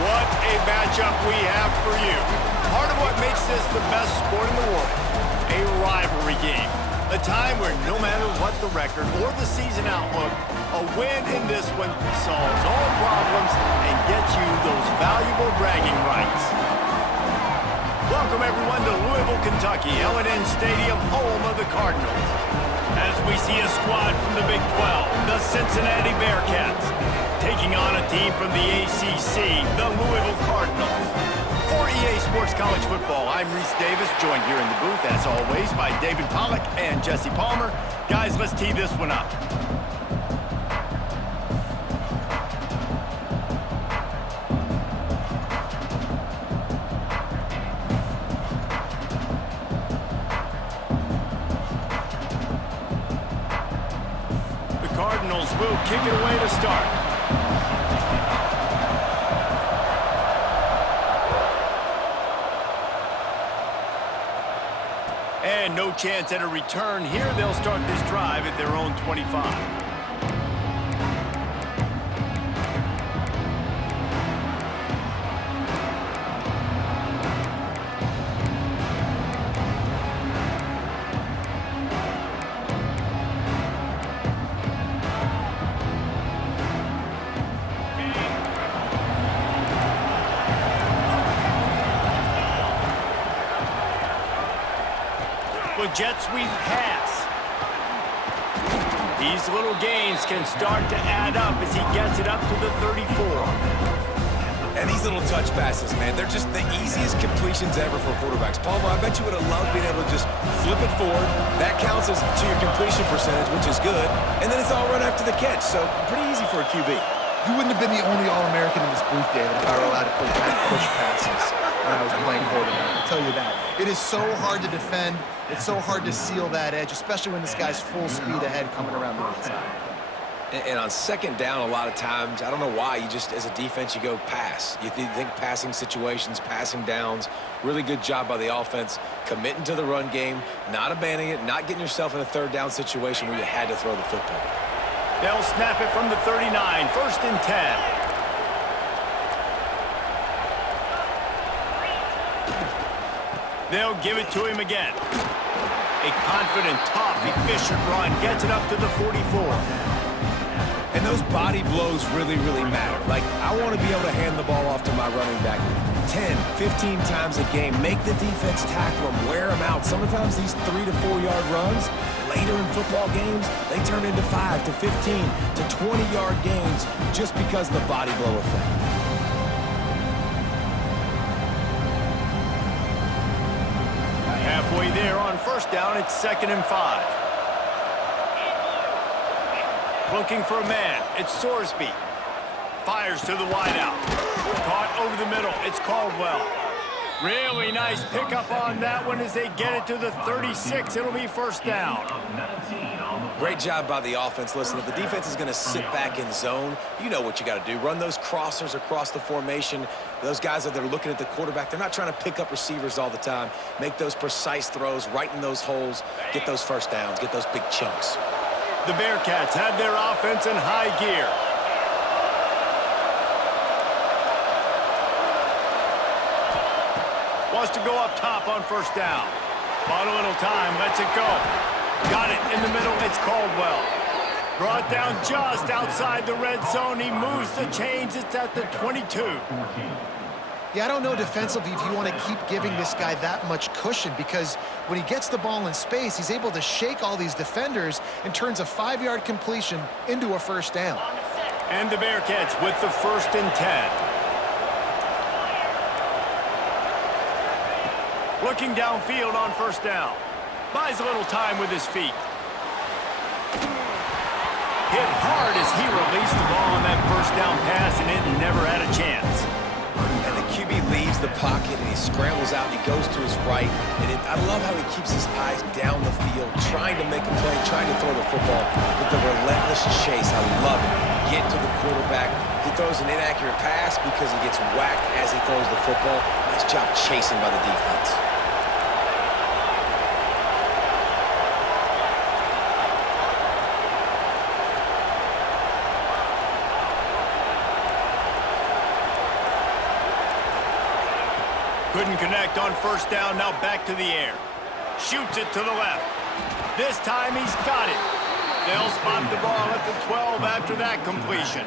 What a matchup we have for you. Part of what makes this the best sport in the world, a rivalry game. A time where no matter what the record or the season outlook, a win in this one solves all problems and gets you those valuable bragging rights. Welcome everyone to Louisville, Kentucky, L&N Stadium, home of the Cardinals. As we see a squad from the Big 12, the Cincinnati Bearcats, taking on a team from the ACC, the Louisville Cardinals. For EA Sports College Football, I'm Reese Davis, joined here in the booth, as always, by David Pollack and Jesse Palmer. Guys, let's tee this one up. The Cardinals will kick it away to start. And no chance at a return here. They'll start this drive at their own 25. Jet sweep pass. These little gains can start to add up as he gets it up to the 34. And these little touch passes, man, they're just the easiest completions ever for quarterbacks. Palmer, I bet you would have loved being able to just flip it forward. That counts as to your completion percentage, which is good. And then it's all run after the catch, so pretty easy for a QB. You wouldn't have been the only All-American in this booth, David, if I were allowed to play push passes when I was playing quarterback. I'll tell you that. It is so hard to defend. It's so hard to seal that edge, especially when this guy's full speed ahead coming around the outside. And on second down, a lot of times, I don't know why, you just, as a defense, you go pass. You think passing situations, passing downs. Really good job by the offense, committing to the run game, not abandoning it, not getting yourself in a third down situation where you had to throw the football. They'll snap it from the 39, first and 10. They'll give it to him again. A confident, tough, efficient run gets it up to the 44. And those body blows really, really matter. Like, I want to be able to hand the ball off to my running back 10, 15 times a game. Make the defense tackle them, wear them out. Sometimes these 3 to 4 yard runs, later in football games, they turn into 5 to 15 to 20 yard gains just because of the body blow effect. Halfway there on first down, it's 2nd and 5. Looking for a man, it's Sorsby. Fires to the wideout. Caught over the middle, it's Caldwell. Really nice pickup on that one as they get it to the 36. It'll be first down. Great job by the offense. Listen, if the defense is going to sit back in zone, you know what you got to do. Run those crossers across the formation. Those guys that are looking at the quarterback, they're not trying to pick up receivers all the time. Make those precise throws, right in those holes, get those first downs, get those big chunks. The Bearcats have their offense in high gear. Wants to go up top on first down. Bought a little time, lets it go. Got it in the middle, it's Caldwell. Brought down just outside the red zone. He moves the chains, it's at the 22. Yeah, I don't know defensively if you want to keep giving this guy that much cushion, because when he gets the ball in space, he's able to shake all these defenders and turns a 5-yard completion into a first down. And the Bearcats with the 1st and 10. Looking downfield on first down. Buys a little time with his feet. Hit hard as he released the ball on that first down pass, and it never had a chance. And the QB leaves the pocket, and he scrambles out, and he goes to his right. And I love how he keeps his eyes down the field, trying to make a play, trying to throw the football with the relentless chase. I love it. Get to the quarterback. He throws an inaccurate pass because he gets whacked as he throws the football. Nice job chasing by the defense. Couldn't connect on first down, now back to the air. Shoots it to the left. This time he's got it. They'll spot the ball at the 12 after that completion.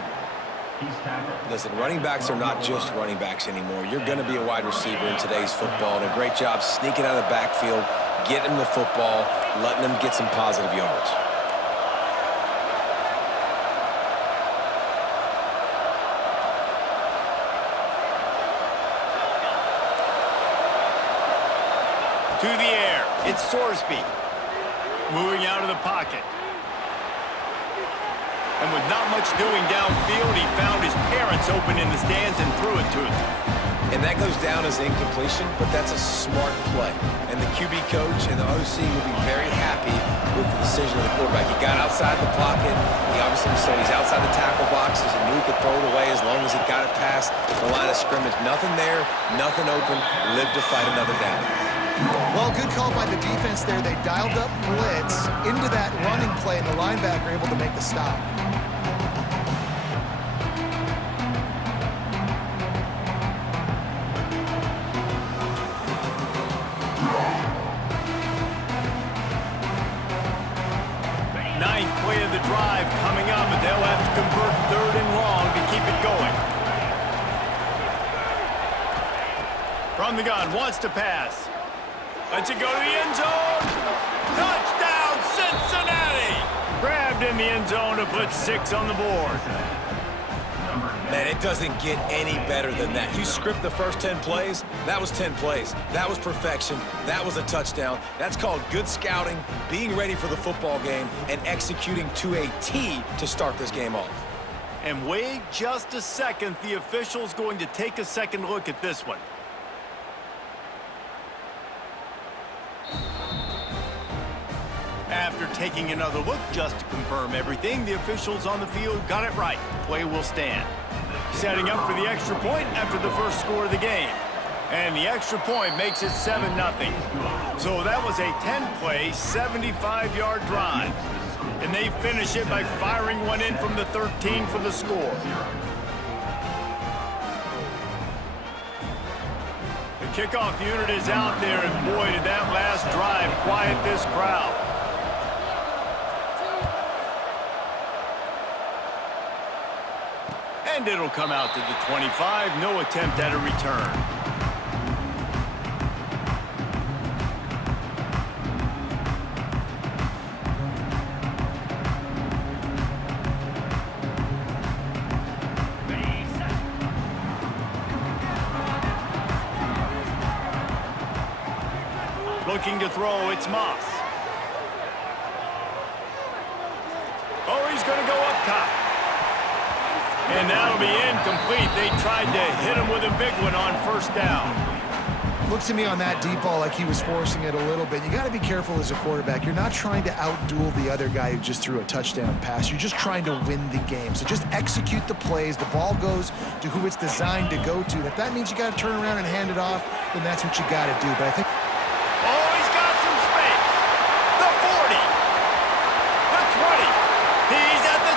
Listen, running backs are not just running backs anymore. You're going to be a wide receiver in today's football, and a great job sneaking out of the backfield, getting them the football, letting them get some positive yards. To the air, it's Sorsby. Moving out of the pocket. And with not much doing downfield, he found his parents open in the stands and threw it to them. And that goes down as incompletion, but that's a smart play. And the QB coach and the OC will be very happy with the decision of the quarterback. He got outside the pocket. He obviously said he's outside the tackle boxes and knew he could throw it away as long as he got it past the line of scrimmage. Nothing there, nothing open. Live to fight another down. Well, good call by the defense there. They dialed up blitz into that running play, and the linebacker able to make the stop. Ninth play of the drive coming up, but they'll have to convert 3rd and long to keep it going. From the gun, wants to pass. Lets it go to the end zone. Touchdown, Cincinnati! Grabbed in the end zone to put 6 on the board. Man, it doesn't get any better than that. You script the first 10 plays, that was 10 plays. That was perfection. That was a touchdown. That's called good scouting, being ready for the football game, and executing to a T to start this game off. And wait just a second. The official's going to take a second look at this one. After taking another look just to confirm everything, the officials on the field got it right. Play will stand. Setting up for the extra point after the first score of the game. And the extra point makes it 7-0. So that was a 10-play, 75-yard drive. And they finish it by firing one in from the 13 for the score. The kickoff unit is out there, and boy, did that last drive quiet this crowd. And it'll come out to the 25. No attempt at a return. Looking to throw, it's Moss. Oh, he's going to go up top. And that'll be incomplete. They tried to hit him with a big one on first down. Looks to me on that deep ball like he was forcing it a little bit. You got to be careful as a quarterback. You're not trying to outduel the other guy who just threw a touchdown pass. You're just trying to win the game. So just execute the plays. The ball goes to who it's designed to go to. If that means you got to turn around and hand it off, then that's what you got to do. But I think... Oh, he's got some space. The 40. The 20. He's at the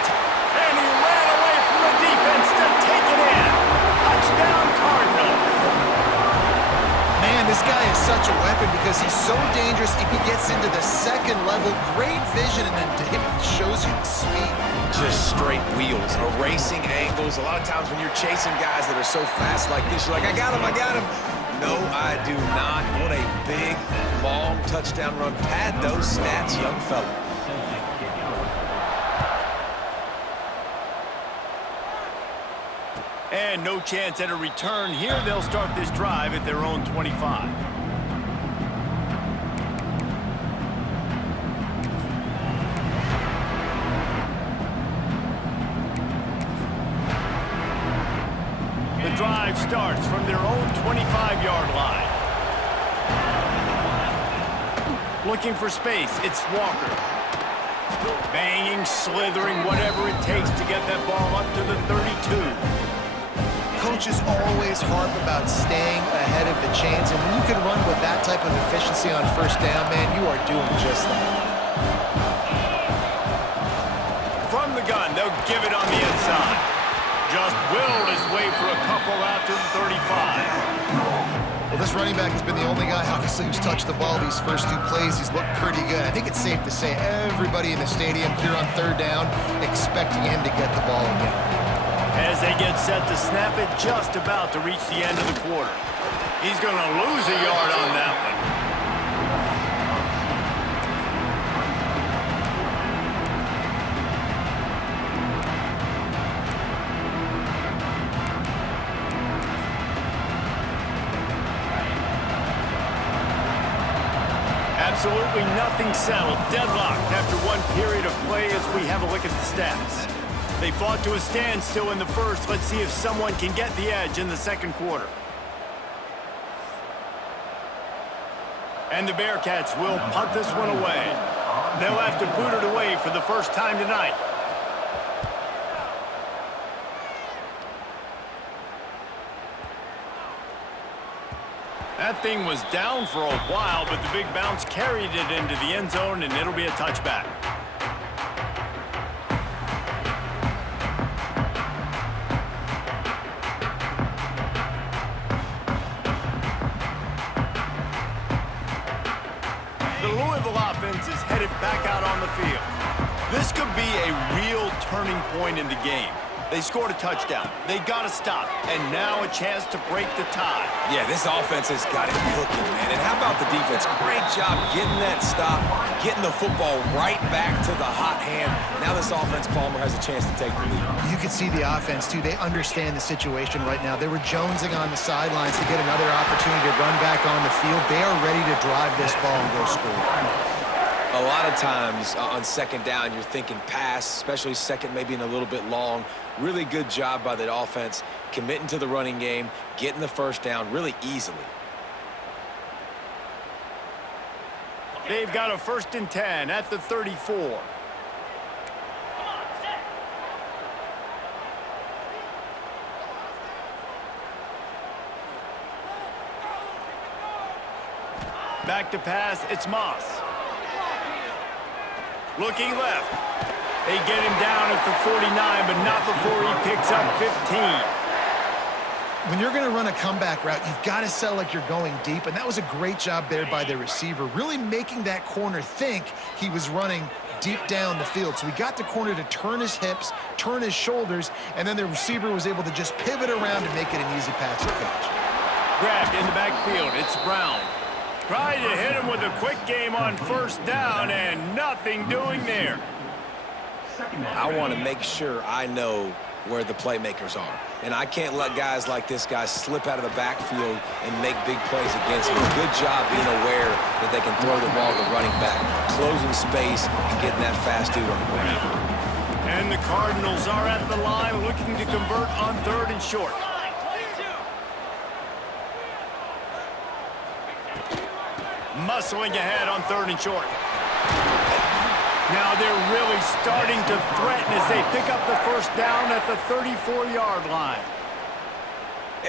and he ran away from the defense to take it in. Touchdown, Cardinals. Man, this guy is such a weapon because he's so dangerous if he gets into the second level. Great vision, and then David shows you the speed. Just straight wheels, erasing angles. A lot of times when you're chasing guys that are so fast like this, you're like, I got him, I got him. No, I do not. What a big, long touchdown run. Pad those stats, young fella. And no chance at a return here. They'll start this drive at their own 25. The drive starts from their own 25-yard line. Looking for space, it's Walker. Banging, slithering, whatever it takes to get that ball up to the 32. Coaches always harp about staying ahead of the chains, and when you can run with that type of efficiency on first down, man, you are doing just that. From the gun, they'll give it on the inside. Just willed his way for a couple out to the 35. Well, this running back has been the only guy, obviously, who's touched the ball these first 2 plays. He's looked pretty good. I think it's safe to say everybody in the stadium here on 3rd down expecting him to get the ball again. As they get set to snap it, just about to reach the end of the quarter. He's going to lose a yard on that one. Absolutely nothing settled. Deadlocked after one period of play as we have a look at the stats. They fought to a standstill in the first. Let's see if someone can get the edge in the second quarter. And the Bearcats will punt this one away. They'll have to boot it away for the first time tonight. That thing was down for a while, but the big bounce carried it into the end zone, and it'll be a touchback. The Louisville offense is headed back out on the field. This could be a real turning point in the game. They scored a touchdown. They got to stop. And now a chance to break the tie. Yeah, this offense has got it cooking, man. And how about the defense? Great job getting that stop, getting the football right back to the hot hand. Now this offense, Palmer, has a chance to take the lead. You can see the offense, too. They understand the situation right now. They were jonesing on the sidelines to get another opportunity to run back on the field. They are ready to drive this ball and go score. A lot of times on 2nd down, you're thinking pass, especially second, maybe in a little bit long. Really good job by the offense, committing to the running game, getting the 1st down really easily. They've got a 1st and 10 at the 34. Back to pass, it's Moss. Looking left. They get him down at the 49, but not before he picks up 15. When you're going to run a comeback route, you've got to sell like you're going deep, and that was a great job there by the receiver, really making that corner think he was running deep down the field. So he got the corner to turn his hips, turn his shoulders, and then the receiver was able to just pivot around and make it an easy pass to catch. Grabbed in the backfield, it's Brown. Tried to hit him with a quick game on 1st down, and nothing doing there. I want to make sure I know where the playmakers are. And I can't let guys like this guy slip out of the backfield and make big plays against me. Good job being aware that they can throw the ball to running back, closing space, and getting that fast dude on the ground. And the Cardinals are at the line looking to convert on 3rd and short. Muscling ahead on 3rd and short. Now they're really starting to threaten as they pick up the 1st down at the 34-yard line.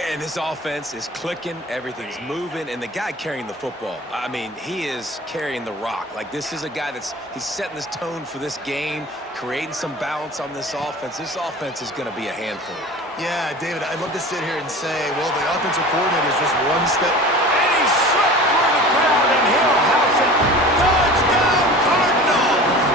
And this offense is clicking, everything's moving, and the guy carrying the football, I mean, he is carrying the rock. Like, this is a guy he's setting this tone for this game, creating some balance on this offense. This offense is going to be a handful. Yeah, David, I'd love to sit here and say, well, the offensive coordinator is just one step. And he slipped through the crowd, and he'll house it. Touchdown, Cardinals!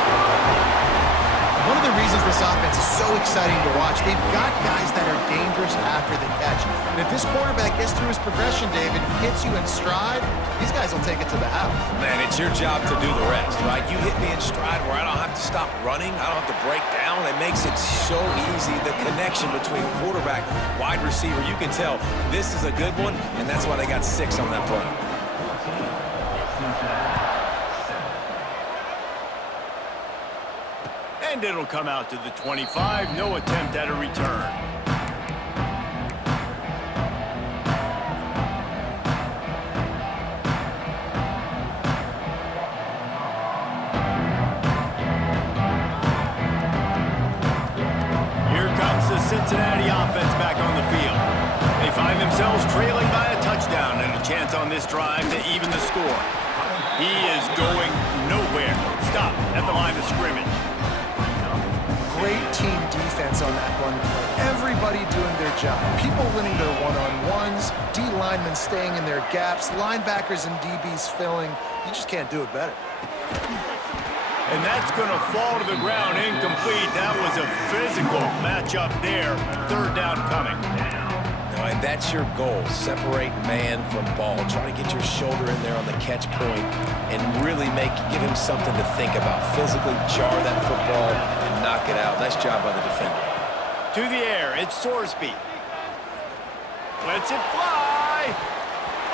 One of the reasons this offense is so exciting to watch, they've got guys that are dangerous after the catch. And if this quarterback gets through his progression, David, hits you in stride, these guys will take it to the house. Man, it's your job to do the rest, right? You hit me in stride where I don't have to stop running. I don't have to break down. It makes it so easy. The connection between quarterback, wide receiver, you can tell this is a good one, and that's why they got 6 on that play. And it'll come out to the 25. No attempt at a return. Here comes the Cincinnati offense back on the field. They find themselves trailing by a touchdown and a chance on this drive to even the score. He is going nowhere. Stop at the line of scrimmage. great team defense on that one play. Everybody doing their job. People winning their one-on-ones, D linemen staying in their gaps, linebackers and DBs filling. You just can't do it better. And that's going to fall to the ground incomplete. That was a physical matchup there. Third down coming. No, and that's your goal. Separate man from ball. Try to get your shoulder in there on the catch point and really give him something to think about. Physically jar that football and knock it out. Nice job by the defender. To the air, it's Sorsby. Lets it fly.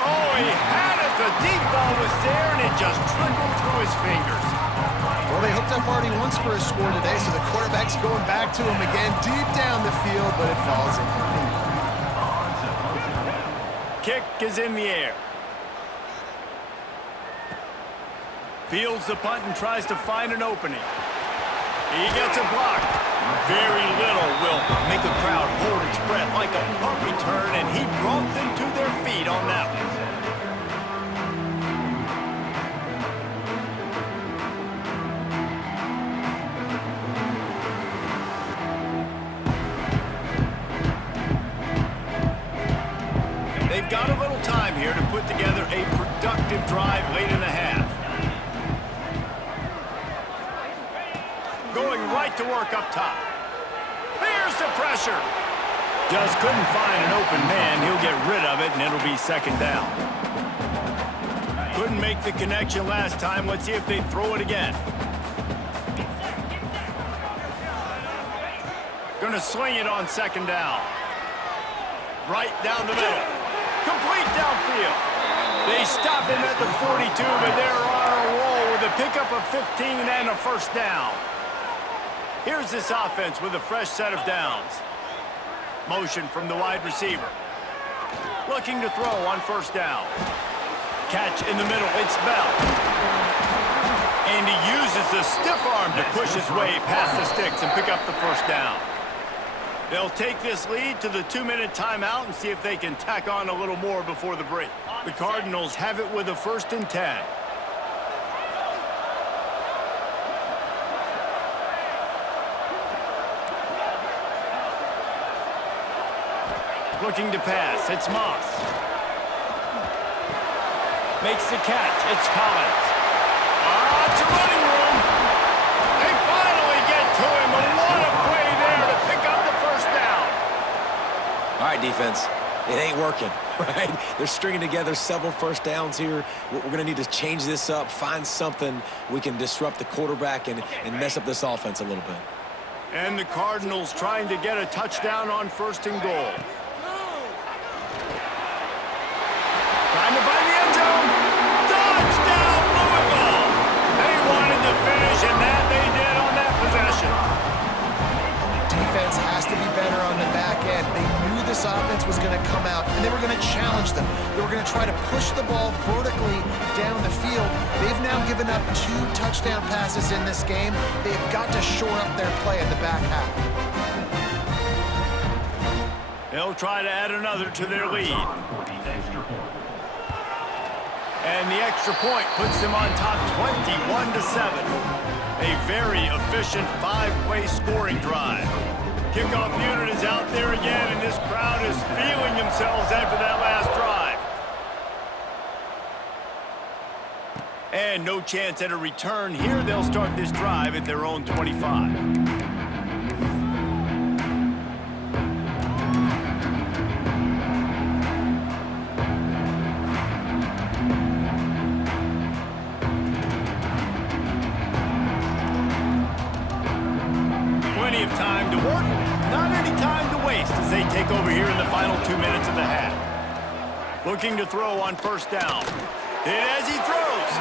Oh, he had it. The deep ball was there, and it just trickled through his fingers. Well, they hooked up already once for a score today, so the quarterback's going back to him again deep down the field, but it falls incomplete. Kick is in the air. Fields the punt and tries to find an opening. He gets a block. Very little will make a crowd hold its breath like a punt return, and he brought them to their feet on that one. They've got a little time here to put together a productive drive late in the half. Going right to work up top. Here's the pressure. Just couldn't find an open man. He'll get rid of it, and it'll be second down. Couldn't make the connection last time. Let's see if they throw it again. Gonna sling it on second down. Right down the middle. Complete downfield. They stop him at the 42, but they're on a roll with a pickup of 15 and a first down. Here's this offense with a fresh set of downs. Motion from the wide receiver. Looking to throw on first down. Catch in the middle, it's Bell. And he uses the stiff arm to push his way past the sticks and pick up the first down. They'll take this lead to the 2-minute timeout and see if they can tack on a little more before the break. The Cardinals have it with a 1st and 10. Looking to pass, it's Moss. Makes the catch, it's Collins. It's a running room. They finally get to him, and what a play there to pick up the first down. All right, defense. It ain't working, right? They're stringing together several first downs here. We're going to need to change this up, find something we can disrupt the quarterback and mess up this offense a little bit. And the Cardinals trying to get a touchdown on 1st and goal. Trying to find the end zone. Touchdown, Louisville. They wanted to finish, and that they did on that possession. Defense has to be better on the back end. They knew this offense was going to come out, and they were going to challenge them. They were going to try to push the ball vertically down the field. They've now given up 2 touchdown passes in this game. They've got to shore up their play in the back half. They'll try to add another to their lead. And the extra point puts them on top 21-7. A very efficient 5-play scoring drive. Kickoff unit is out there again, and this crowd is feeling themselves after that last drive. And no chance at a return here. They'll start this drive at their own 25. Plenty of time to work, not any time to waste as they take over here in the final 2 minutes of the half. Looking to throw on first down. And as he throws,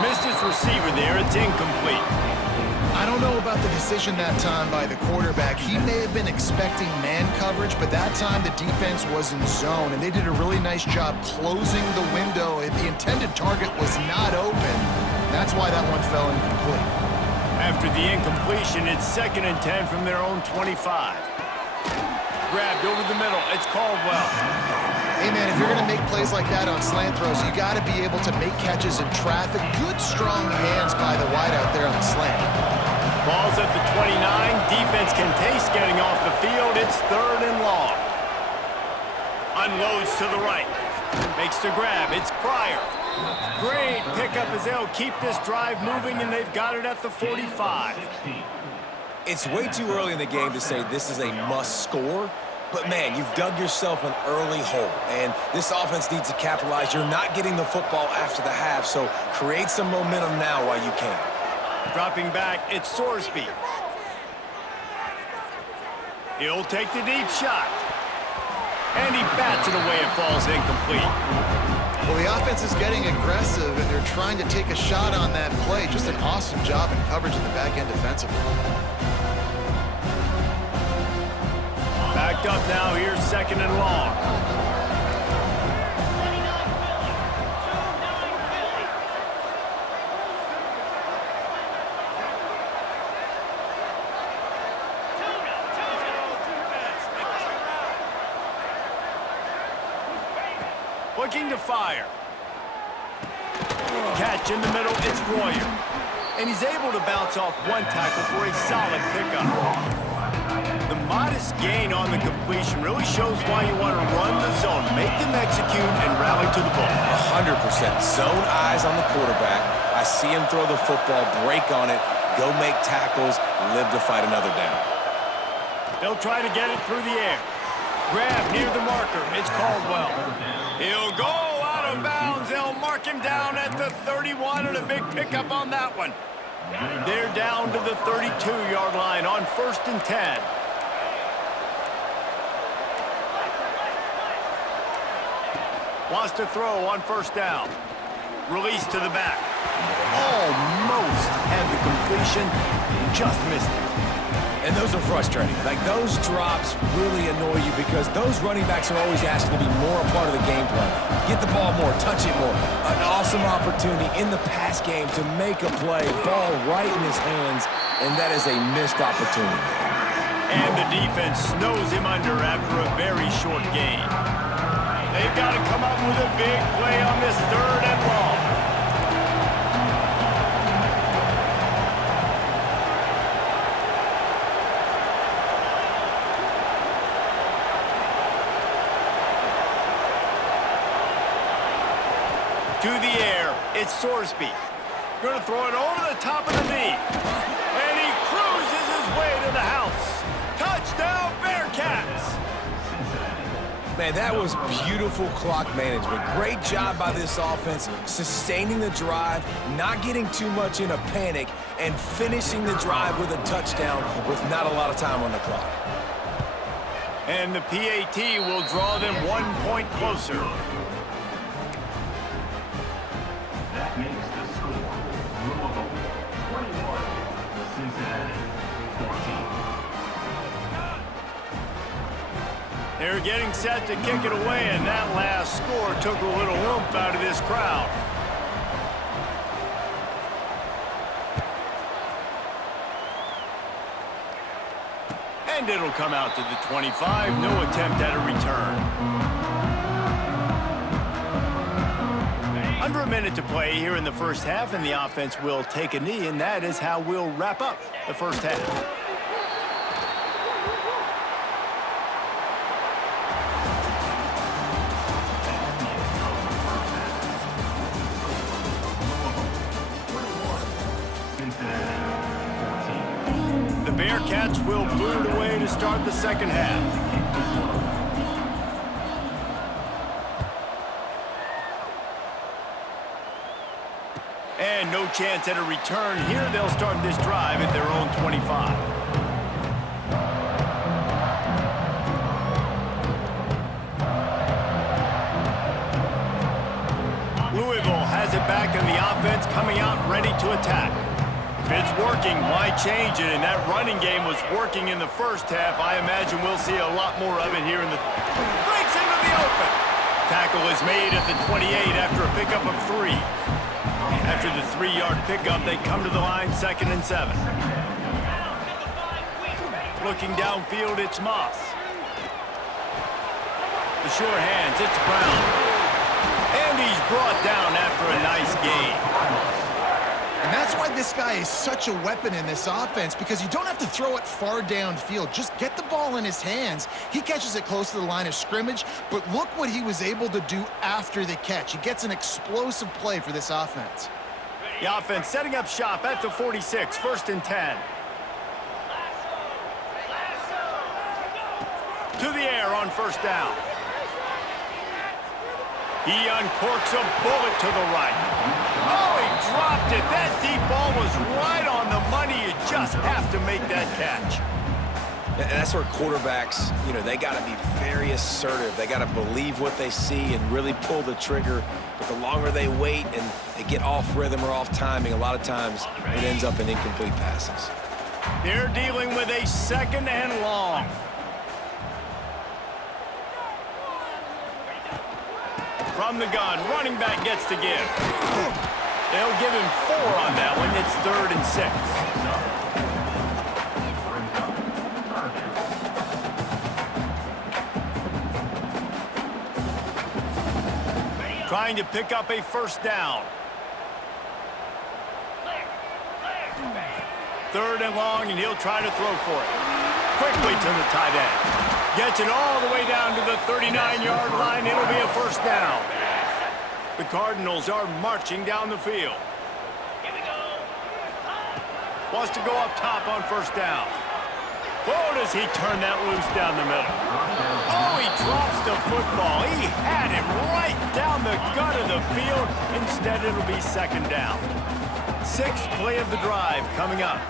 missed his receiver there, it's incomplete. I don't know about the decision that time by the quarterback. He may have been expecting man coverage, but that time the defense was in zone, and they did a really nice job closing the window. The intended target was not open. That's why that one fell incomplete. After the incompletion, it's 2nd and 10 from their own 25. Grabbed over the middle, it's Caldwell. Hey, man, if you're going to make plays like that on slant throws, you got to be able to make catches in traffic. Good, strong hands by the wide out there on the slant. Ball's at the 29. Defense can taste getting off the field. It's 3rd and long. Unloads to the right. Makes the grab. It's Pryor. Great pickup as they'll keep this drive moving, and they've got it at the 45. It's way too early in the game to say this is a must score, but man, you've dug yourself an early hole, and this offense needs to capitalize. You're not getting the football after the half, so create some momentum now while you can. Dropping back, it's Sorsby. He'll take the deep shot. And he bats it away. It falls incomplete. Well, the offense is getting aggressive, and they're trying to take a shot on that play. Just an awesome job in coverage in the back end defensively. Backed up now. Here's 2nd and long. Looking to fire. Catch in the middle, it's Royer. And he's able to bounce off one tackle for a solid pickup. The modest gain on the completion really shows why you want to run the zone, make them execute, and rally to the ball. 100%. Zone eyes on the quarterback. I see him throw the football, break on it, go make tackles, live to fight another down. They'll try to get it through the air. Grab near the marker. It's Caldwell. He'll go out of bounds. They'll mark him down at the 31, and a big pickup on that one. They're down to the 32-yard line on 1st and 10. Wants to throw on 1st down. Release to the back. Almost had the completion. Just missed it. And those are frustrating. Like, those drops really annoy you because those running backs are always asking to be more a part of the game plan. Get the ball more, touch it more. An awesome opportunity in the pass game to make a play, ball right in his hands, and that is a missed opportunity. And the defense snows him under after a very short gain. They've got to come up with a big play on this 3rd and long. To the air, it's Sorsby. Going to throw it over the top of the knee. And he cruises his way to the house. Touchdown, Bearcats! Man, that was beautiful clock management. Great job by this offense, sustaining the drive, not getting too much in a panic, and finishing the drive with a touchdown with not a lot of time on the clock. And the PAT will draw them 1 point closer. That makes the score Louisville 21, Cincinnati 14. They're getting set to kick it away, and that last score took a little oomph out of this crowd. And it'll come out to the 25. No attempt at a return. Under a minute to play here in the first half, and the offense will take a knee, and that is how we'll wrap up the first half. The Bearcats will boot it away to start the second half. And no chance at a return here. They'll start this drive at their own 25. Louisville has it back in the offense, coming out ready to attack. If it's working, why change it? And that running game was working in the first half. I imagine we'll see a lot more of it here in the... Breaks into the open. Tackle is made at the 28 after a pickup of 3. After the 3-yard pickup, they come to the line, 2nd and 7. Looking downfield, it's Moss. The short hands, it's Brown. And he's brought down after a nice gain. And that's why this guy is such a weapon in this offense, because you don't have to throw it far downfield. Just get the ball in his hands. He catches it close to the line of scrimmage, but look what he was able to do after the catch. He gets an explosive play for this offense. The offense setting up shop at the 46, 1st and 10. To the air on 1st down. He uncorks a bullet to the right. Oh, he dropped it. That deep ball was right on the money. You just have to make that catch. And that's where quarterbacks, they got to be very assertive. They got to believe what they see and really pull the trigger. But the longer they wait and they get off rhythm or off timing, a lot of times it ends up in incomplete passes. They're dealing with a 2nd and long. From the gun, running back gets to give. They'll give him 4 on that one. It's 3rd and 6. Trying to pick up a 1st down. 3rd and long, and he'll try to throw for it. Quickly to the tight end. Gets it all the way down to the 39-yard line. It'll be a 1st down. The Cardinals are marching down the field. Wants to go up top on 1st down. Oh, does he turn that loose down the middle? Oh, he drops the football. He had him right down the gut of the field. Instead, it'll be 2nd down. 6th play of the drive coming up.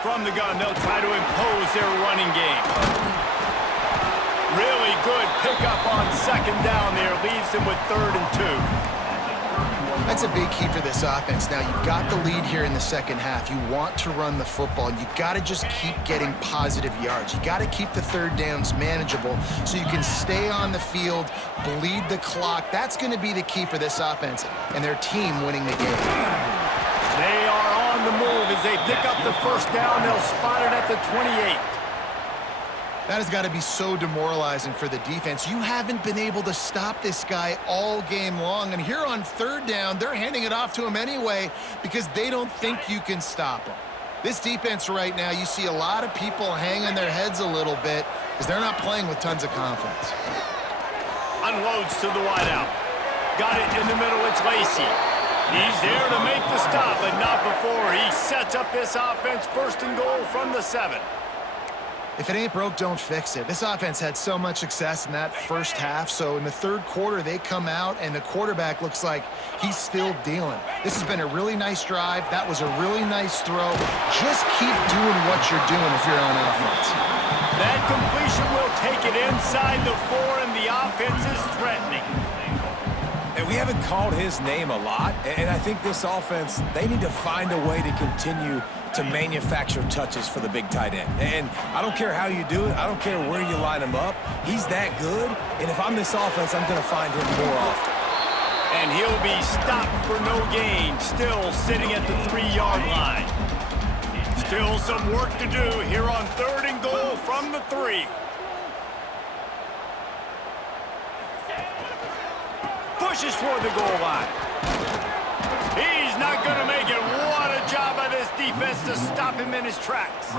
From the gun, they'll try to impose their running game. Really good pickup on 2nd down there. Leaves them with 3rd and 2. That's a big key for this offense. Now, you've got the lead here in the 2nd half. You want to run the football. You got to just keep getting positive yards. You got to keep the 3rd downs manageable so you can stay on the field, bleed the clock. That's going to be the key for this offense and their team winning the game. They are on the move as they pick up the 1st down. They'll spot it at the 28. That has got to be so demoralizing for the defense. You haven't been able to stop this guy all game long. And here on 3rd down, they're handing it off to him anyway because they don't think you can stop him. This defense right now, you see a lot of people hanging their heads a little bit because they're not playing with tons of confidence. Unloads to the wideout. Got it in the middle. It's Lacy. He's there to make the stop, but not before. He sets up this offense 1st and goal from the 7. If it ain't broke, don't fix it. This offense had so much success in that 1st half, so in the 3rd quarter, they come out, and the quarterback looks like he's still dealing. This has been a really nice drive. That was a really nice throw. Just keep doing what you're doing if you're on offense. That completion will take it inside the 4, and the offense is threatening. And we haven't called his name a lot, and I think this offense, they need to find a way to continue to manufacture touches for the big tight end. And I don't care how you do it. I don't care where you line him up. He's that good, and if I'm this offense, I'm going to find him more often. And he'll be stopped for no gain, still sitting at the 3-yard line. Still some work to do here on 3rd and goal from the 3. Pushes toward the goal line. He's not going to make it. What a job by this defense to stop him in his tracks.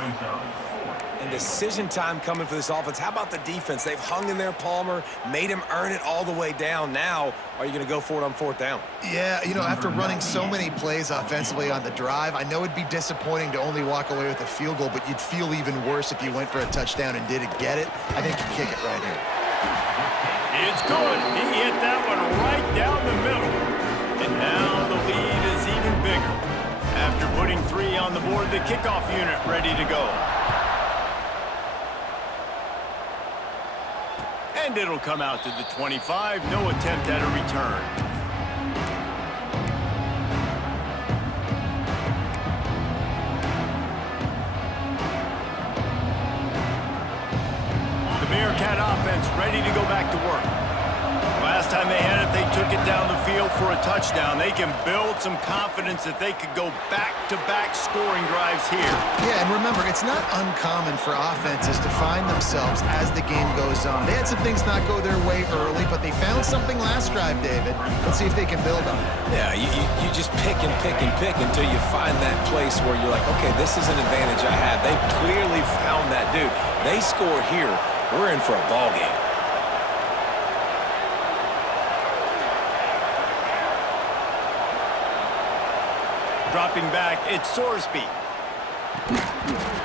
And decision time coming for this offense. How about the defense? They've hung in there, Palmer, made him earn it all the way down. Now, are you going to go for it on 4th down? Yeah, after running so many plays offensively on the drive, I know it'd be disappointing to only walk away with a field goal, but you'd feel even worse if you went for a touchdown and didn't get it. I think you kick it right here. It's good. He hit that one right down the middle. And now the lead is even bigger. After putting 3 on the board, the kickoff unit ready to go. And it'll come out to the 25. No attempt at a return. The Bearcat offense ready to go back to work. Last time they had it, they took it down the field for a touchdown. They can build some confidence that they could go back-to-back scoring drives here. Yeah, and remember, it's not uncommon for offenses to find themselves as the game goes on. They had some things not go their way early, but they found something last drive, David. Let's see if they can build on it. Yeah, you just pick and pick and pick until you find that place where you're like, okay, this is an advantage I have. They clearly found that, dude. They score here, we're in for a ball game. Dropping back, it's Sorsby.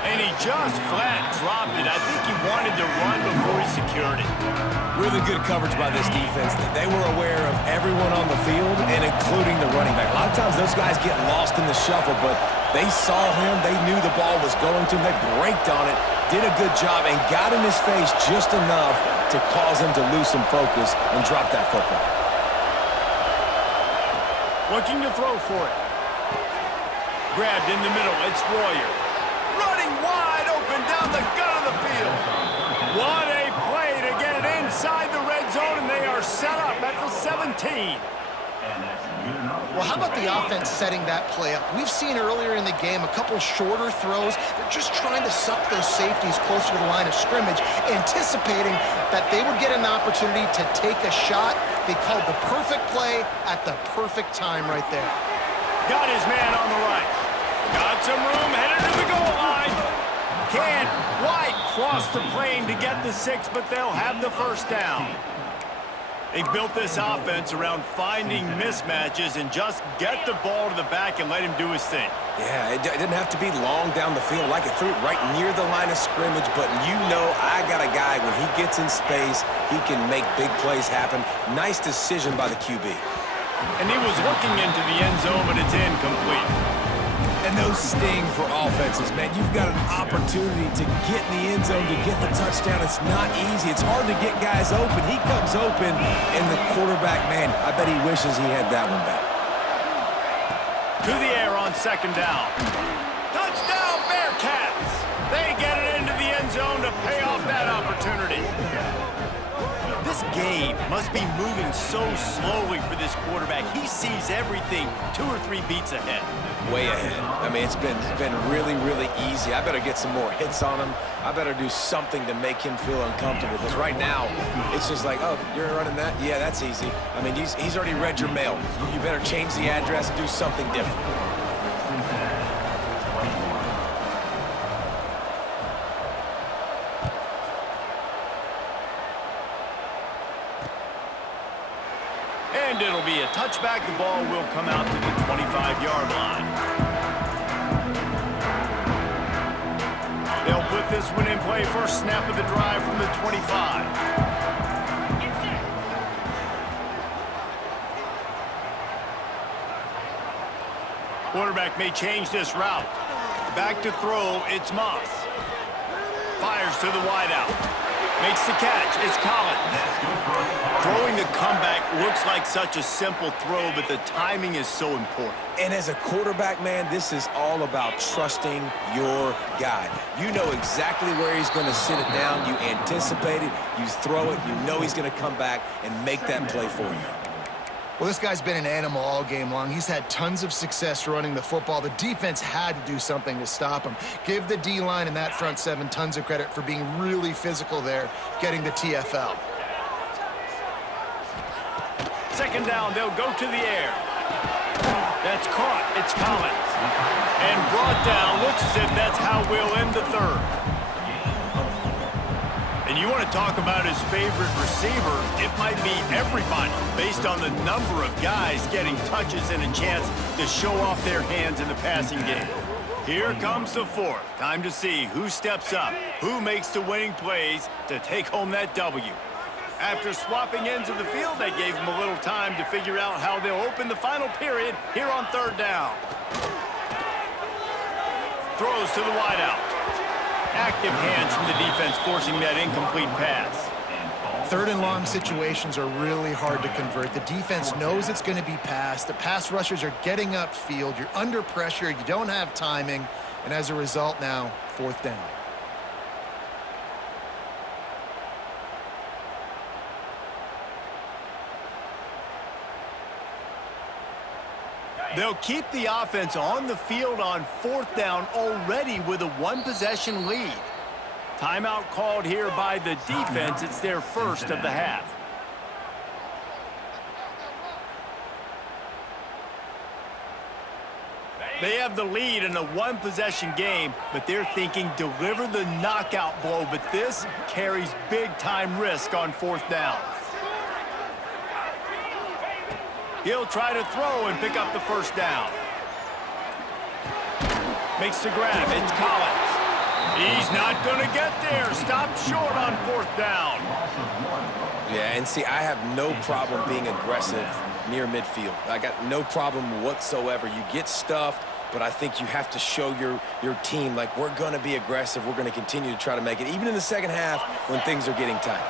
And he just flat dropped it. I think he wanted to run before he secured it. Really good coverage by this defense. They were aware of everyone on the field, and including the running back. A lot of times those guys get lost in the shuffle, but they saw him. They knew the ball was going to him. They braked on it, did a good job, and got in his face just enough to cause him to lose some focus and drop that football. Looking to throw for it. Grabbed in the middle, it's Royer. Running wide open down the gut of the field. What a play to get it inside the red zone, and they are set up at the 17. Well, how about the offense setting that play up? We've seen earlier in the game a couple shorter throws. They're just trying to suck those safeties closer to the line of scrimmage, anticipating that they would get an opportunity to take a shot. They called the perfect play at the perfect time right there. Got his man on the right. Got some room, headed to the goal line. Can't quite cross the plane to get the 6, but they'll have the first down. They built this offense around finding mismatches and just get the ball to the back and let him do his thing. Yeah, it didn't have to be long down the field. Like it threw it right near the line of scrimmage, but you know I got a guy, when he gets in space, he can make big plays happen. Nice decision by the QB. And he was looking into the end zone, but it's incomplete. And those sting for offenses, man. You've got an opportunity to get in the end zone, to get the touchdown. It's not easy. It's hard to get guys open. He comes open, and the quarterback, man, I bet he wishes he had that one back. To the air on second down. Touchdown, Bearcats! They get it into the end zone to pay off that opportunity. This game must be moving so slowly for this quarterback. He sees everything 2 or 3 beats ahead. Way ahead. I mean, it's been really, really easy. I better get some more hits on him. I better do something to make him feel uncomfortable, because right now, it's just like, oh, you're running that? Yeah, that's easy. I mean, he's already read your mail. You better change the address and do something different. And it'll be a touchback. The ball will come out to the 25-yard line. They'll put this one in play. First snap of the drive from the 25. Quarterback may change this route. Back to throw, it's Moss. Fires to the wideout. Makes the catch, it's Collins. Throwing the comeback looks like such a simple throw, but the timing is so important. And as a quarterback, man, this is all about trusting your guy. You know exactly where he's going to sit it down. You anticipate it, you throw it, you know he's going to come back and make that play for you. Well, this guy's been an animal all game long. He's had tons of success running the football. The defense had to do something to stop him. Give the D-line and that front 7 tons of credit for being really physical there, getting the TFL. Second down, they'll go to the air. That's caught, it's Collins. And brought down, looks as if that's how we'll end the third. And you want to talk about his favorite receiver, it might be everybody, based on the number of guys getting touches and a chance to show off their hands in the passing game. Here comes the fourth. Time to see who steps up, who makes the winning plays to take home that W. After swapping ends of the field, they gave him a little time to figure out how they'll open the final period here on third down. Throws to the wideout. Active hands from the defense forcing that incomplete pass. Third and long situations are really hard to convert. The defense knows it's going to be passed. The pass rushers are getting upfield. You're under pressure. You don't have timing. And as a result now, fourth down. They'll keep the offense on the field on 4th down already with a 1-possession lead. Timeout called here by the defense. It's their first of the half. They have the lead in a 1-possession game, but they're thinking deliver the knockout blow, but this carries big-time risk on 4th down. He'll try to throw and pick up the first down. Makes the grab. It's Collins. He's not going to get there. Stopped short on 4th down. Yeah, and see, I have no problem being aggressive near midfield. I got no problem whatsoever. You get stuffed, but I think you have to show your team, like, we're going to be aggressive. We're going to continue to try to make it, even in the second half when things are getting tight.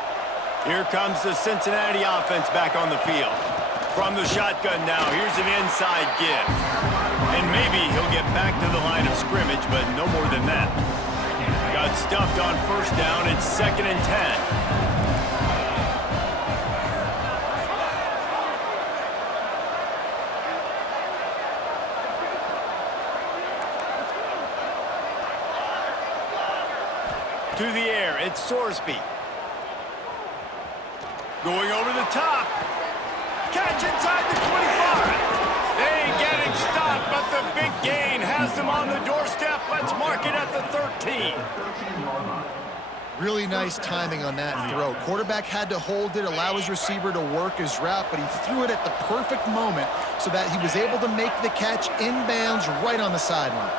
Here comes the Cincinnati offense back on the field. From the shotgun now, here's an inside give. And maybe he'll get back to the line of scrimmage, but no more than that. Got stuffed on 1st down. It's 2nd and 10. To the air, it's Sorsby. Going over the top. Catch inside the 25. They ain't getting stopped, but the big gain has them on the doorstep. Let's mark it at the 13. Really nice timing on that throw. Quarterback had to hold it, allow his receiver to work his route, but he threw it at the perfect moment so that he was able to make the catch inbounds right on the sideline.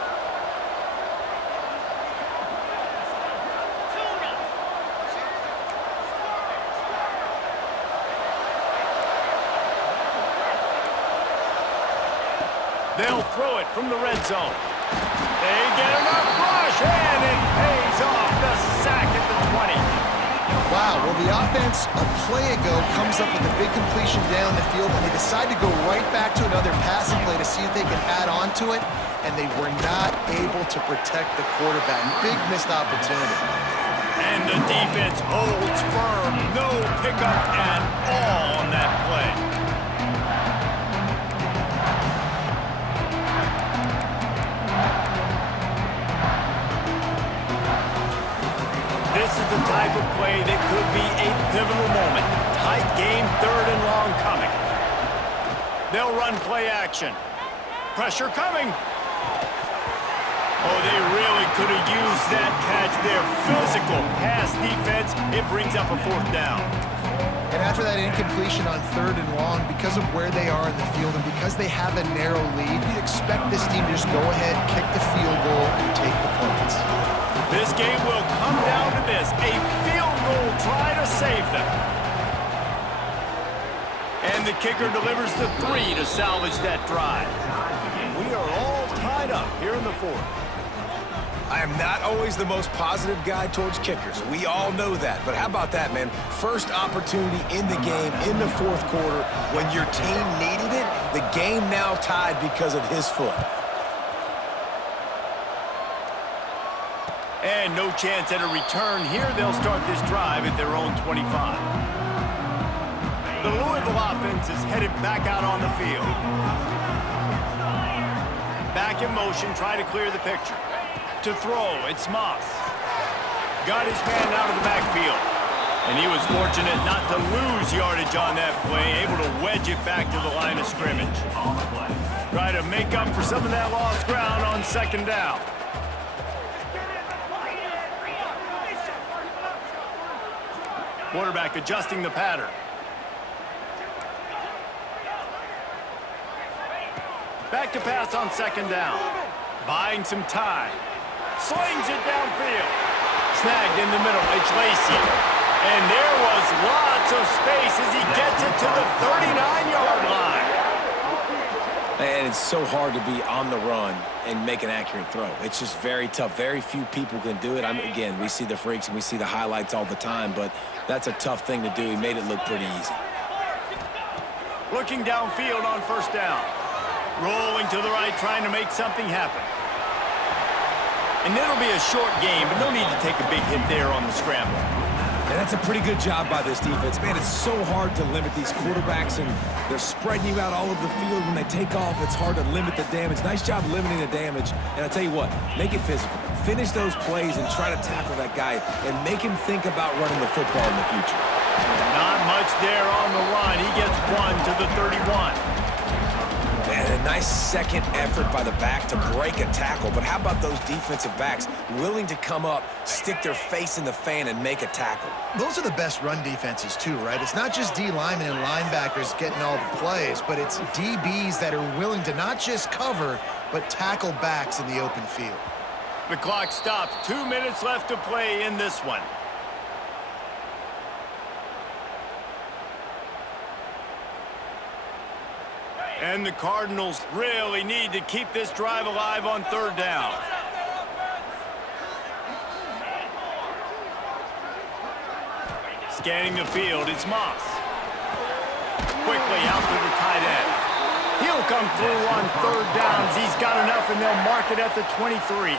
They'll throw it from the red zone. They get enough rush, and it pays off. The sack at the 20. Wow, well, the offense a play ago comes up with a big completion down the field, and they decide to go right back to another passing play to see if they can add on to it, and they were not able to protect the quarterback. Big missed opportunity. And the defense holds firm. No pickup at all on that play. This is the type of play that could be a pivotal moment. Tight game, 3rd and long coming. They'll run play action. Pressure coming. Oh, they really could have used that catch there. Physical pass defense. It brings up a 4th down. And after that incompletion on 3rd and long, because of where they are in the field and because they have a narrow lead, you'd expect this team to just go ahead, kick the field goal, and take the points. This game will come down to this. A field goal try to save them. And the kicker delivers the 3 to salvage that drive. We are all tied up here in the 4th. I am not always the most positive guy towards kickers. We all know that. But how about that, man? First opportunity in the game, in the 4th quarter, when your team needed it, the game now tied because of his foot. And no chance at a return here. They'll start this drive at their own 25. The Louisville offense is headed back out on the field. Back in motion, try to clear the picture. To throw, it's Moss. Got his man out of the backfield. And he was fortunate not to lose yardage on that play, able to wedge it back to the line of scrimmage. Try to make up for some of that lost ground on 2nd down. Quarterback adjusting the pattern. Back to pass on 2nd down. Buying some time. Slings it downfield. Snagged in the middle. It's Lacy. And there was lots of space as he gets it to the 39-yard line. And it's so hard to be on the run and make an accurate throw. It's just very tough. Very few people can do it. Again, we see the freaks and we see the highlights all the time, but that's a tough thing to do. He made it look pretty easy. Looking downfield on 1st down. Rolling to the right, trying to make something happen. And it'll be a short game, but no need to take a big hit there on the scramble. And that's a pretty good job by this defense. Man, it's so hard to limit these quarterbacks, and they're spreading you out all over the field. When they take off, it's hard to limit the damage. Nice job limiting the damage. And I'll tell you what, make it physical. Finish those plays and try to tackle that guy and make him think about running the football in the future. Not much there on the run. He gets 1 to the 31. And a nice second effort by the back to break a tackle. But how about those defensive backs willing to come up, stick their face in the fan, and make a tackle? Those are the best run defenses too, right? It's not just D linemen and linebackers getting all the plays, but it's DBs that are willing to not just cover, but tackle backs in the open field. The clock stops. 2 minutes left to play in this one. And the Cardinals really need to keep this drive alive on 3rd down. Scanning the field, it's Moss. Quickly out to the tight end. He'll come through on 3rd downs. He's got enough, and they'll mark it at the 23.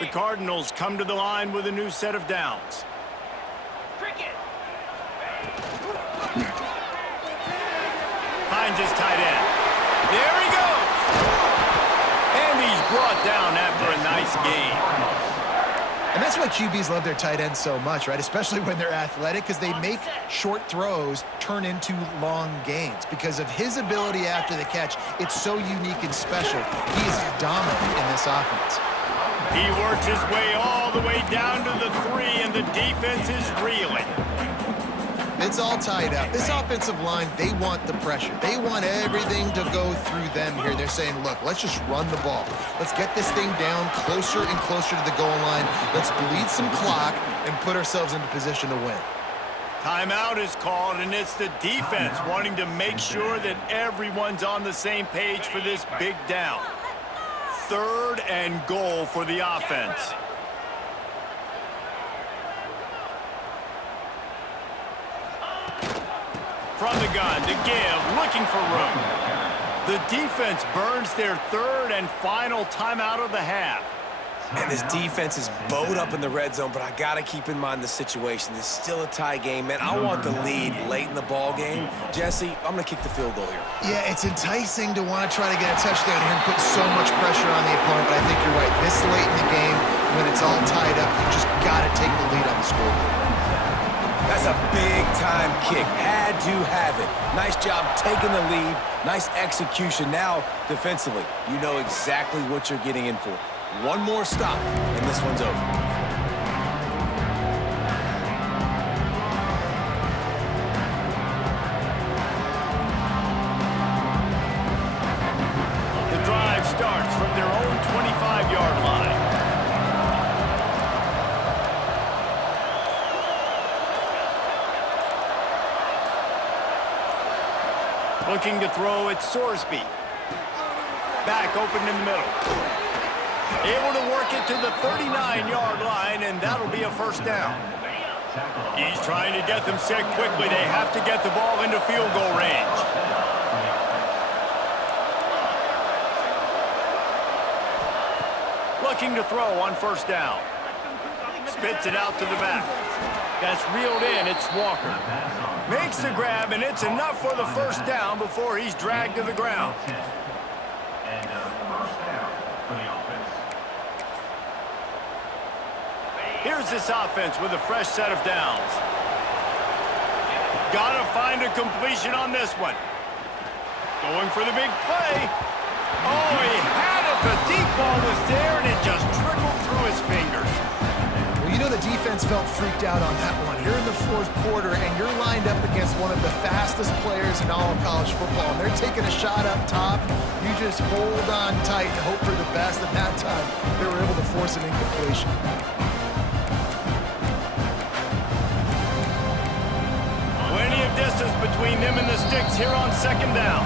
The Cardinals come to the line with a new set of downs. Finds his tight end. There he goes! And he's brought down after a nice gain. And that's why QBs love their tight ends so much, right? Especially when they're athletic, because they make short throws turn into long gains. Because of his ability after the catch, it's so unique and special. He is dominant in this offense. He works his way all the way down to the 3, and the defense is reeling. It's all tied up. This offensive line, they want the pressure. They want everything to go through them here. They're saying, look, let's just run the ball. Let's get this thing down closer and closer to the goal line. Let's bleed some clock and put ourselves into position to win. Timeout is called, and it's the defense wanting to make sure that everyone's on the same page for this big down. 3rd and goal for the offense. From the gun to give, looking for room. The defense burns their 3rd and final timeout of the half. And this defense is bowed up in the red zone, but I got to keep in mind the situation. It's still a tie game, man. I want the lead late in the ball game. Jesse, I'm going to kick the field goal here. Yeah, it's enticing to want to try to get a touchdown here and put so much pressure on the opponent, but I think you're right. This late in the game, when it's all tied up, you just got to take the lead on the scoreboard. That's a big-time kick. Had to have it. Nice job taking the lead. Nice execution. Now, defensively, you know exactly what you're getting in for. One more stop, and this one's over. The drive starts from their own 25-yard line. Looking to throw, it's Sorsby. Back open in the middle. Able to work it to the 39-yard line, and that'll be a 1st down. He's trying to get them set quickly. They have to get the ball into field goal range. Looking to throw on 1st down. Spits it out to the back. That's reeled in. It's Walker. Makes the grab, and it's enough for the 1st down before he's dragged to the ground. Here's this offense with a fresh set of downs. Gotta find a completion on this one. Going for the big play. Oh, he had it. The deep ball was there, and it just trickled through his fingers. Well, you know the defense felt freaked out on that one. You're in the 4th quarter, and you're lined up against one of the fastest players in all of college football. And they're taking a shot up top. You just hold on tight and hope for the best. At that time, they were able to force an incompletion. Plenty of distance between them and the sticks here on 2nd down.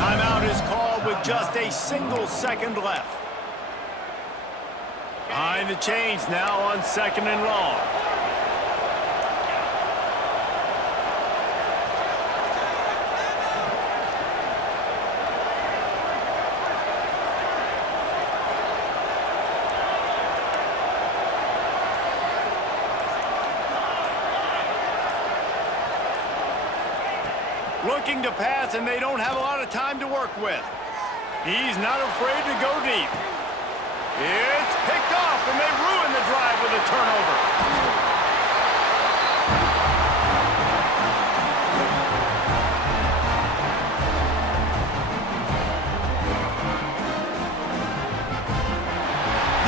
Timeout is called with just a single second left. Behind the chains now on 2nd and long. Looking to pass, and they don't have a lot of time to work with. He's not afraid to go deep. It's picked off, and they ruin the drive with a turnover.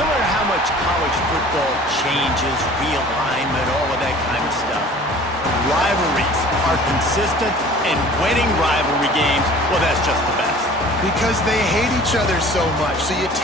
No matter how much college football changes, realignment, all of that kind of stuff, rivalries are consistent, and winning rivalry games, well, that's just the best. Because they hate each other so much. So you